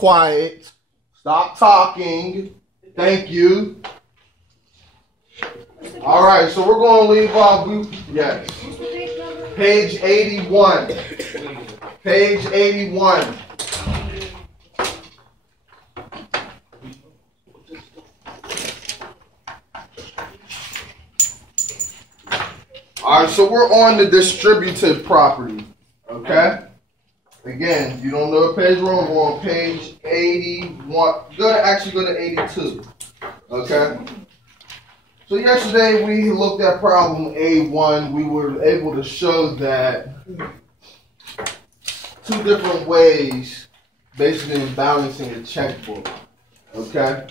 quiet. Stop talking. Thank you. All right, so we're going to leave off. Yes. Page 81. Page 81. All right, so we're on the distributive property, okay? Again, you don't know what page we're on page 81. Actually go to 82, okay? So yesterday we looked at problem A1. We were able to show that two different ways, basically in balancing a checkbook, okay?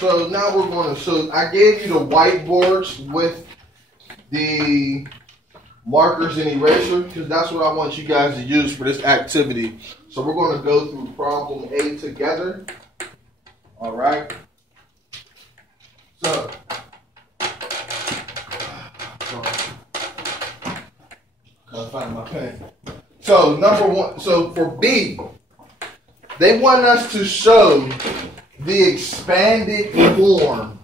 So now we're going to, so I gave you the whiteboards with the markers and eraser because that's what I want you guys to use for this activity. So we're going to go through problem A together. All right. So, gotta find my pen. So number one, so for B, they want us to show the expanded form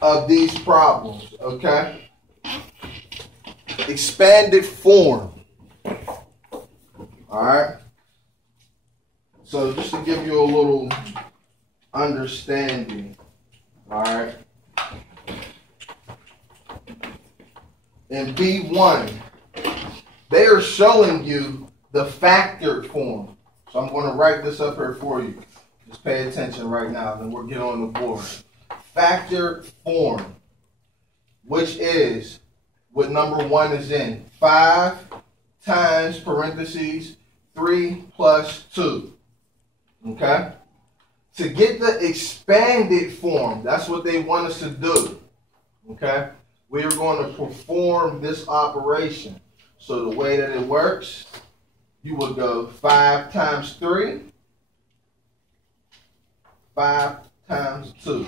of these problems, okay? Expanded form. All right. So just to give you a little understanding, all right? In B1, they are showing you the factored form. So I'm going to write this up here for you. Just pay attention right now, then we'll get on the board. Factored form, which is what number one is in. 5 times parentheses 3 plus 2. Okay? To get the expanded form, that's what they want us to do. Okay? We are going to perform this operation. So the way that it works, you would go 5 times 3. 5 times 2.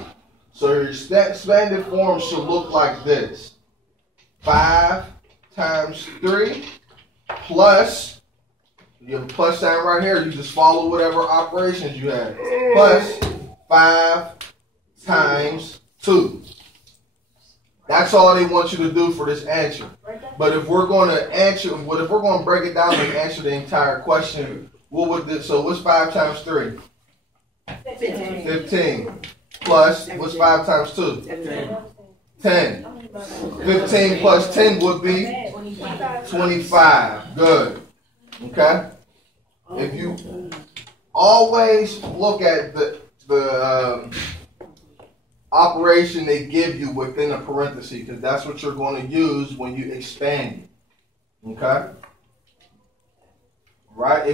So your expanded form should look like this. 5 times 3 plus, you have a plus sign right here. You just follow whatever operations you have. Plus 5 times 2. That's all they want you to do for this answer. But if we're going to answer, if we're going to break it down and answer the entire question, what would this, so what's 5 times 3? 15. Plus, what's 5 times 2? 10. 15 plus 10 would be 25. Good. Okay? If you always look at the operation they give you within a parenthesis, because that's what you're going to use when you expand it. Okay? Right?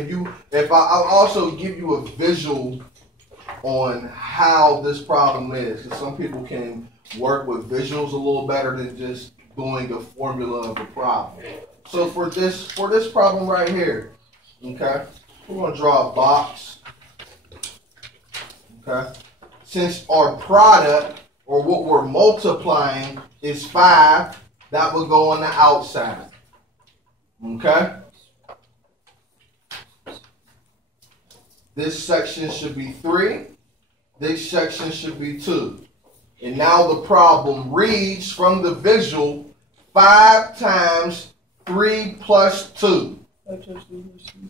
If I'll also give you a visual on how this problem is, because some people can work with visuals a little better than just doing a formula of the problem. So for this problem right here, okay, we're going to draw a box. Okay, since our product or what we're multiplying is 5, that would go on the outside. Okay. This section should be 3. This section should be 2. And now the problem reads from the visual 5 times 3 plus 2.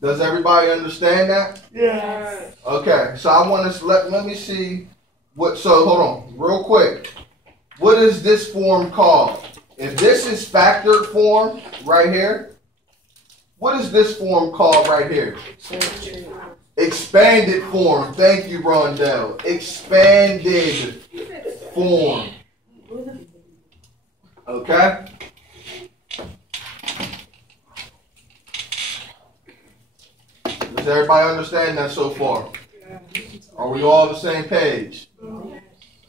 Does everybody understand that? Yes. Okay, so I want to let me see what. So hold on, real quick. What is this form called? If this is factored form right here, what is this form called right here? Expanded form. Thank you, Rondell. Expanded form. Okay? Does everybody understand that so far? Are we all on the same page?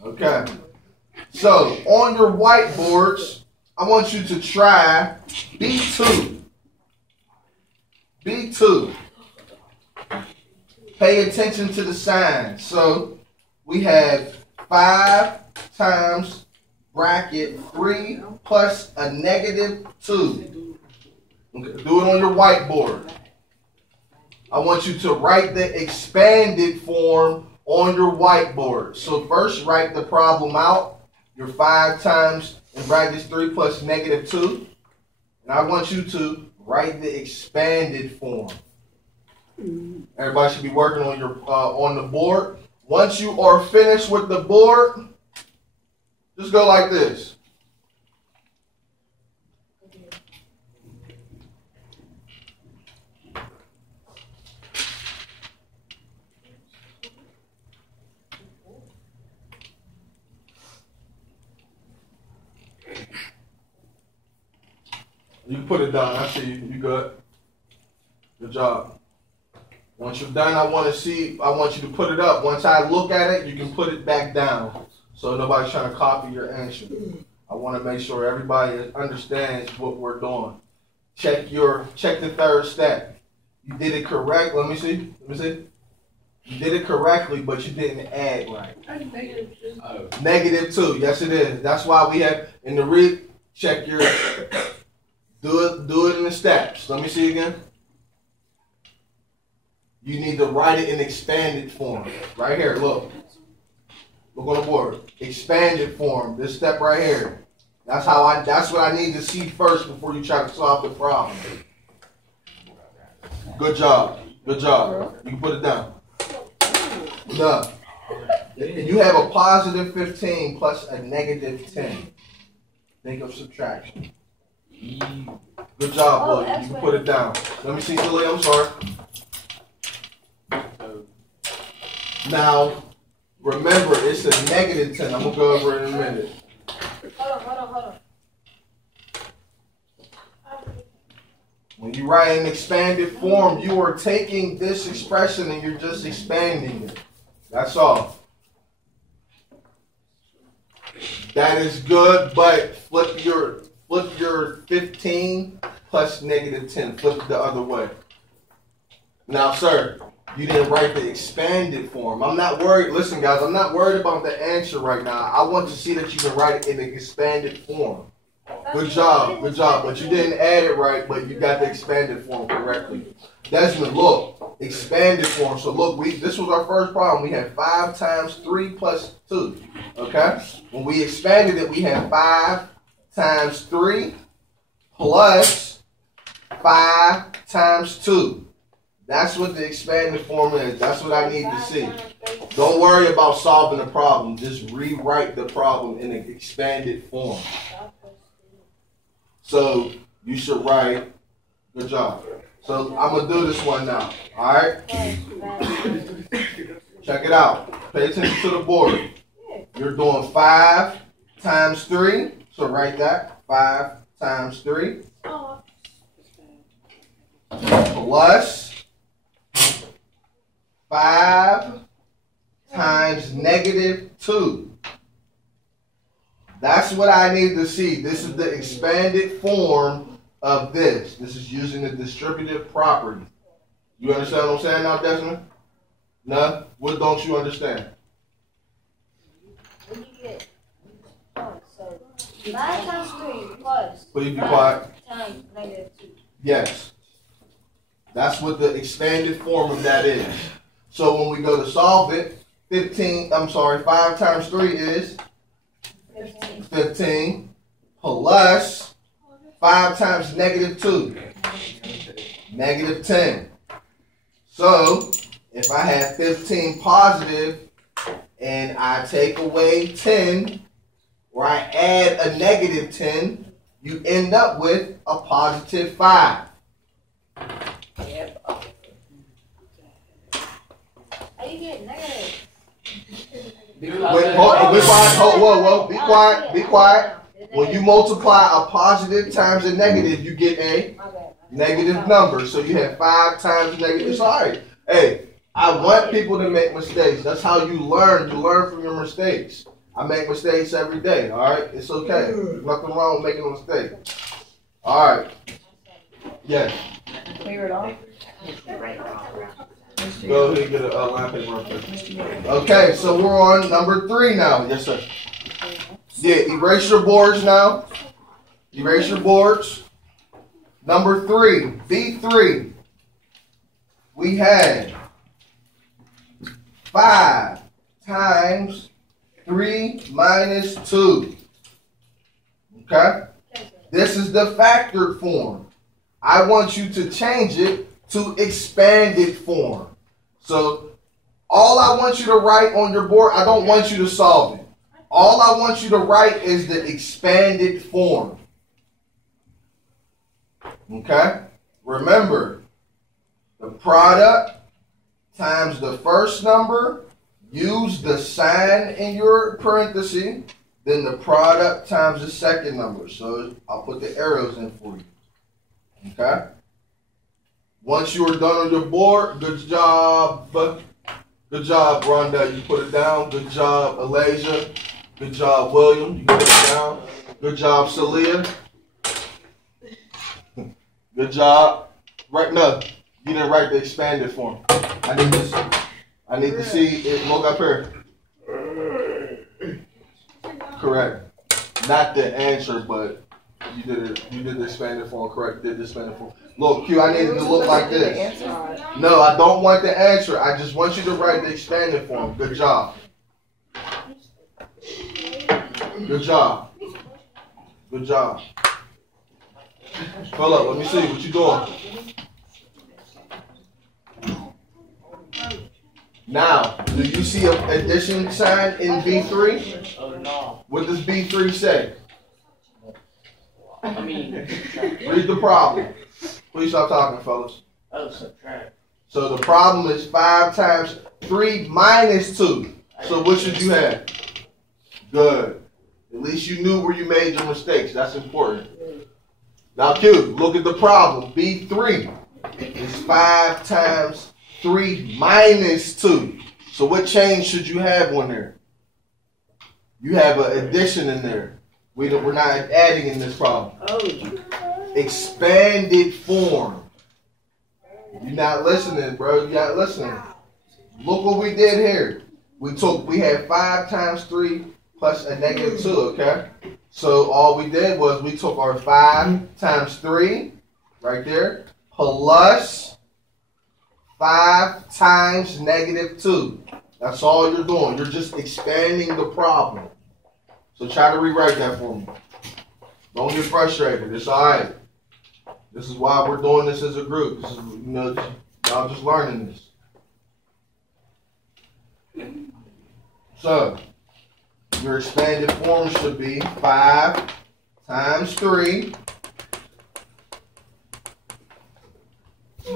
Okay. So, on your whiteboards, I want you to try B2. B2. Pay attention to the signs. So, we have 5 times bracket 3 plus a negative 2. Okay, do it on your whiteboard. I want you to write the expanded form on your whiteboard. So first, write the problem out. Your 5 times in brackets 3 plus -2. And I want you to write the expanded form. Everybody should be working on your on the board. Once you are finished with the board, just go like this. You can put it down. I see you. You good. Good job. Once you're done, I want you to put it up. Once I look at it, you can put it back down. So nobody's trying to copy your answer. I want to make sure everybody understands what we're doing. Check the third step. You did it correct. Let me see. You did it correctly, but you didn't add right. -2. Yes, it is. That's why we have in the read. Check your. Do it in the steps. Let me see again. You need to write it in expanded form. Right here, look. Look on the board. Expanded form. This step right here. That's what I need to see first before you try to solve the problem. Good job. Good job. You can put it down. Done. You have a positive 15 plus a negative 10. Think of subtraction. Good job, boy. You can put it down. Let me see, Lily. I'm sorry. Now, remember, it's a negative 10. I'm going to go over it in a minute. Hold on. When you write an expanded form, you are taking this expression and you're just expanding it. That's all. That is good, but flip your 15 plus -10. Flip it the other way. Now, sir, you didn't write the expanded form. I'm not worried. Listen, guys, I'm not worried about the answer right now. I want to see that you can write it in the expanded form. Good job. Good job. But you didn't add it right, but you got the expanded form correctly. Desmond, look. Expanded form. So, look, this was our first problem. We had 5 times 3 plus 2. Okay? When we expanded it, we had 5 times 3 plus 5 times 2. That's what the expanded form is. That's what I need to see. Don't worry about solving the problem. Just rewrite the problem in an expanded form. So you should write, good job. So I'm going to do this one now. All right? Check it out. Pay attention to the board. You're doing 5 times 3. So write that. 5 times 3. Plus 5 times -2. That's what I need to see. This is the expanded form of this. This is using the distributive property. You understand what I'm saying now, Desmond? No? What don't you understand? What do you get? So 5 times 3 plus. Please be quiet. Times -2. Yes. That's what the expanded form of that is. So when we go to solve it, 5 times 3 is 15 plus 5 times -2, -10. So if I have 15 positive and I take away 10, or I add a -10, you end up with a positive 5. How you get negative? Be quiet. When you multiply a positive times a negative, you get a negative number. So you have 5 times negative. It's all right. Hey, I want people to make mistakes. That's how you learn. You learn from your mistakes. I make mistakes every day. All right? It's okay. There's nothing wrong with making a mistake. All right. Yes. Clear it off. Go ahead and get a line paper real quick. Okay, so we're on number 3 now. Yes, sir. Yeah, erase your boards now. Erase your boards. Number 3, B3. we had 5 times 3 minus 2. Okay? This is the factored form. I want you to change it to expanded form. So all I want you to write on your board, I don't want you to solve it. All I want you to write is the expanded form. Okay? Remember, the product times the first number, use the sign in your parenthesis, then the product times the second number. So I'll put the arrows in for you. Okay? Once you are done on your board, good job. Good job, Rhonda. You put it down. Good job, Elijah. Good job, William. You put it down. Good job, Celia. Good job. Right now, you didn't write the expanded form. I need to see it. Look up here. Correct. Not the answer, but you did it. You did the expanded form. Correct. Did the expanded form. Look, Q. I need it to look like this. No, I don't want the answer. I just want you to write the expanded form. Good job. Good job. Good job. Hold up. Let me see what you doing. Now, do you see an addition sign in B3? Oh no. What does B3 say? I mean, Read the problem. Please stop talking, fellas. oh, subtract. So the problem is 5 times 3 minus 2. So what should you have? Good. At least you knew where you made your mistakes. That's important. Now, Q, look at the problem. B3 is 5 times 3 minus 2. So what change should you have on there? You have an addition in there. We're not adding in this problem. Expanded form. You're not listening, bro. You're not listening. Look what we did here. We had 5 times 3 plus a negative 2, okay? So all we did was we took our 5 times 3, right there, plus 5 times negative 2. That's all you're doing. You're just expanding the problem. So try to rewrite that for me. Don't get frustrated. It's all right. This is why we're doing this as a group. This is, y'all just learning this. So, your expanded form should be 5 times 3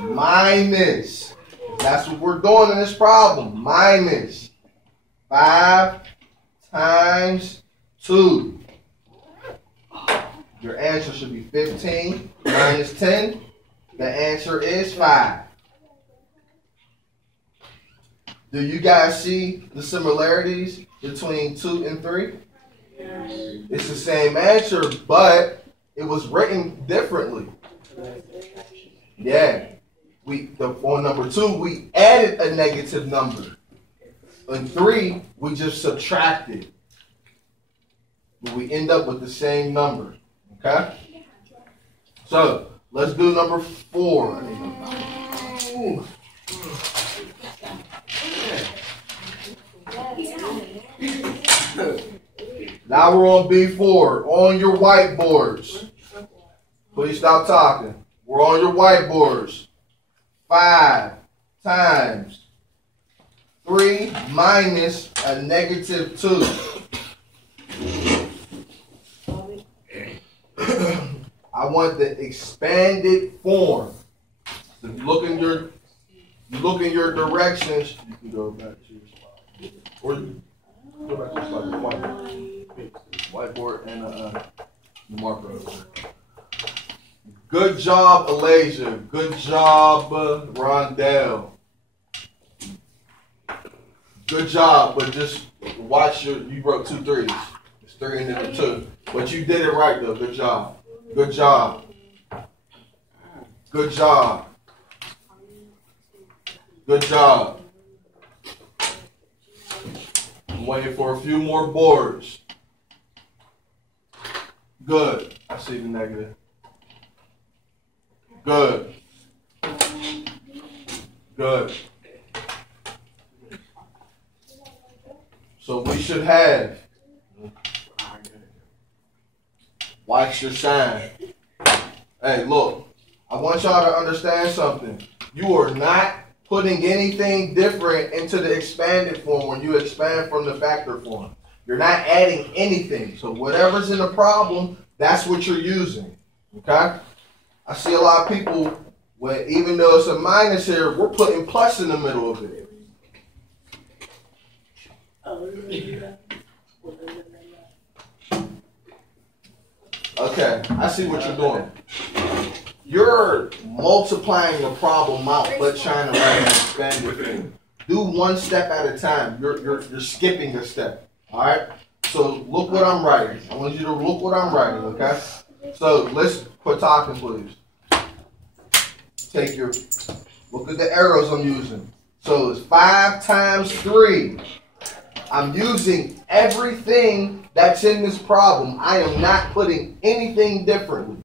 minus, that's what we're doing in this problem, minus 5 times 2. Your answer should be 15 minus 10. The answer is 5. Do you guys see the similarities between 2 and 3? It's the same answer, but it was written differently. Yeah. On number 2, we added a negative number. On 3, we just subtracted. But we end up with the same number. Okay? So, let's do number 4. Now we're on B4. On your whiteboards. Please stop talking. We're on your whiteboards. 5 times 3 minus a negative 2. I want the expanded form. So look in your directions. You can go back to your slide. Or you go back to your slide. Whiteboard and the marker over there. Good job, Elijah. Good job, Rondell. Good job, but just watch you wrote 2 3s. It's 3 and then a 2. But you did it right though. Good job. Good job. Good job. Good job. I'm waiting for a few more boards. Good. I see the negative. Good. Good. So we should have watch your sign. Hey, look, I want y'all to understand something. You are not putting anything different into the expanded form when you expand from the factor form. You're not adding anything. So whatever's in the problem, that's what you're using. Okay? I see a lot of people, when even though it's a minus here, we're putting plus in the middle of it. Okay, I see what you're doing. You're multiplying the problem out, but trying to write an expanded form. Do one step at a time. You're skipping a step. All right. So look what I'm writing. I want you to look what I'm writing. Okay. So let's quit talking, please. Take your look at the arrows I'm using. So it's 5 times 3. I'm using everything that's in this problem. I am not putting anything differently.